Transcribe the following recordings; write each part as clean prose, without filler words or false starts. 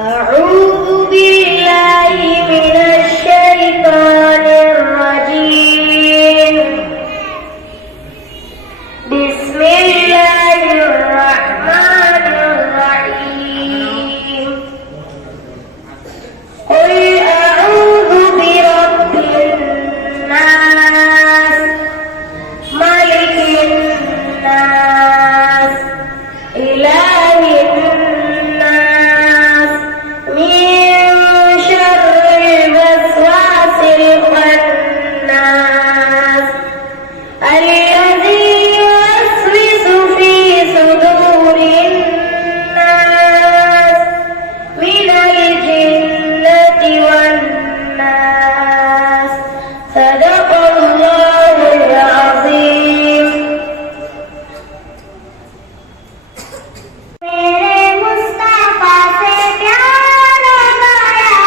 أعوذ بالله من الشيطان الرجيم بسم الله الرحمن الرحيم قل أعوذ برب الناس ملك الناس إله الناس من شر الوسواس الخناس الذي يوسوس في صدور الناس من الجنة والناس صدق الله العظيم मेरे मुस्तफा से प्यार हो गया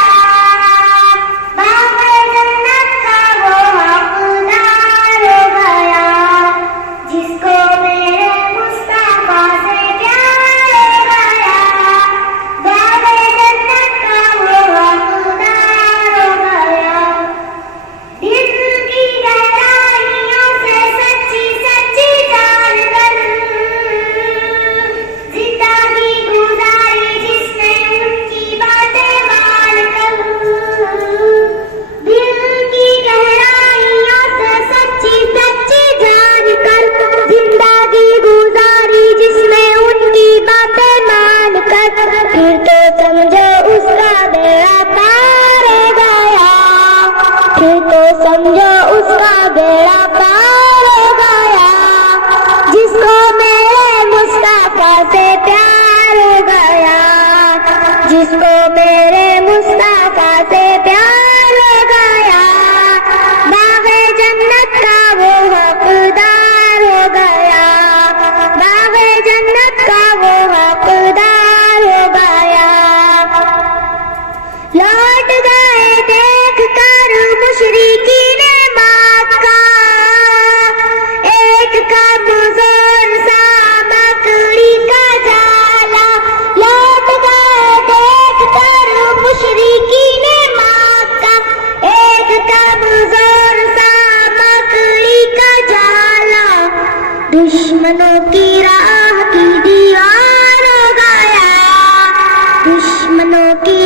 बाबे जन्नत का वो हकदार हो गया जिसको मेरे मुस्तफा से प्यार हो गया बाबे जन्नत का वो हकदार हो गया दिल की गहराइयों से सच्ची सच्ची जान कर जिंदगी गुजारी जिसने उनकी बातें मान कर दिल की गहराइयों से सच्ची सच्ची जान कर जिंदगी गुजारी जिसने उनकी बातें मान कर फिर तो समझो उसका बेड़ा पार हो गया फिर तो समझो उसका बेड़ा पार हो गया जिसको मेरे मुस्तफा से प्यार हो गया जिसको मेरे मुस्तफा से प्यार हो गया बाग़े जन्नत का वो हकदार हो गया बाग़े जन्नत का वो हकदार हो गया लौट गए देख कर मुशरिकीन मक्का एक कमजोर सा मकड़ी का जाला लौट गए देख कर मुशरिकीन मक्का एक कमजोर सा मकड़ी का जाला दुश्मनों की राह की दीवार हो गया दुश्मनों की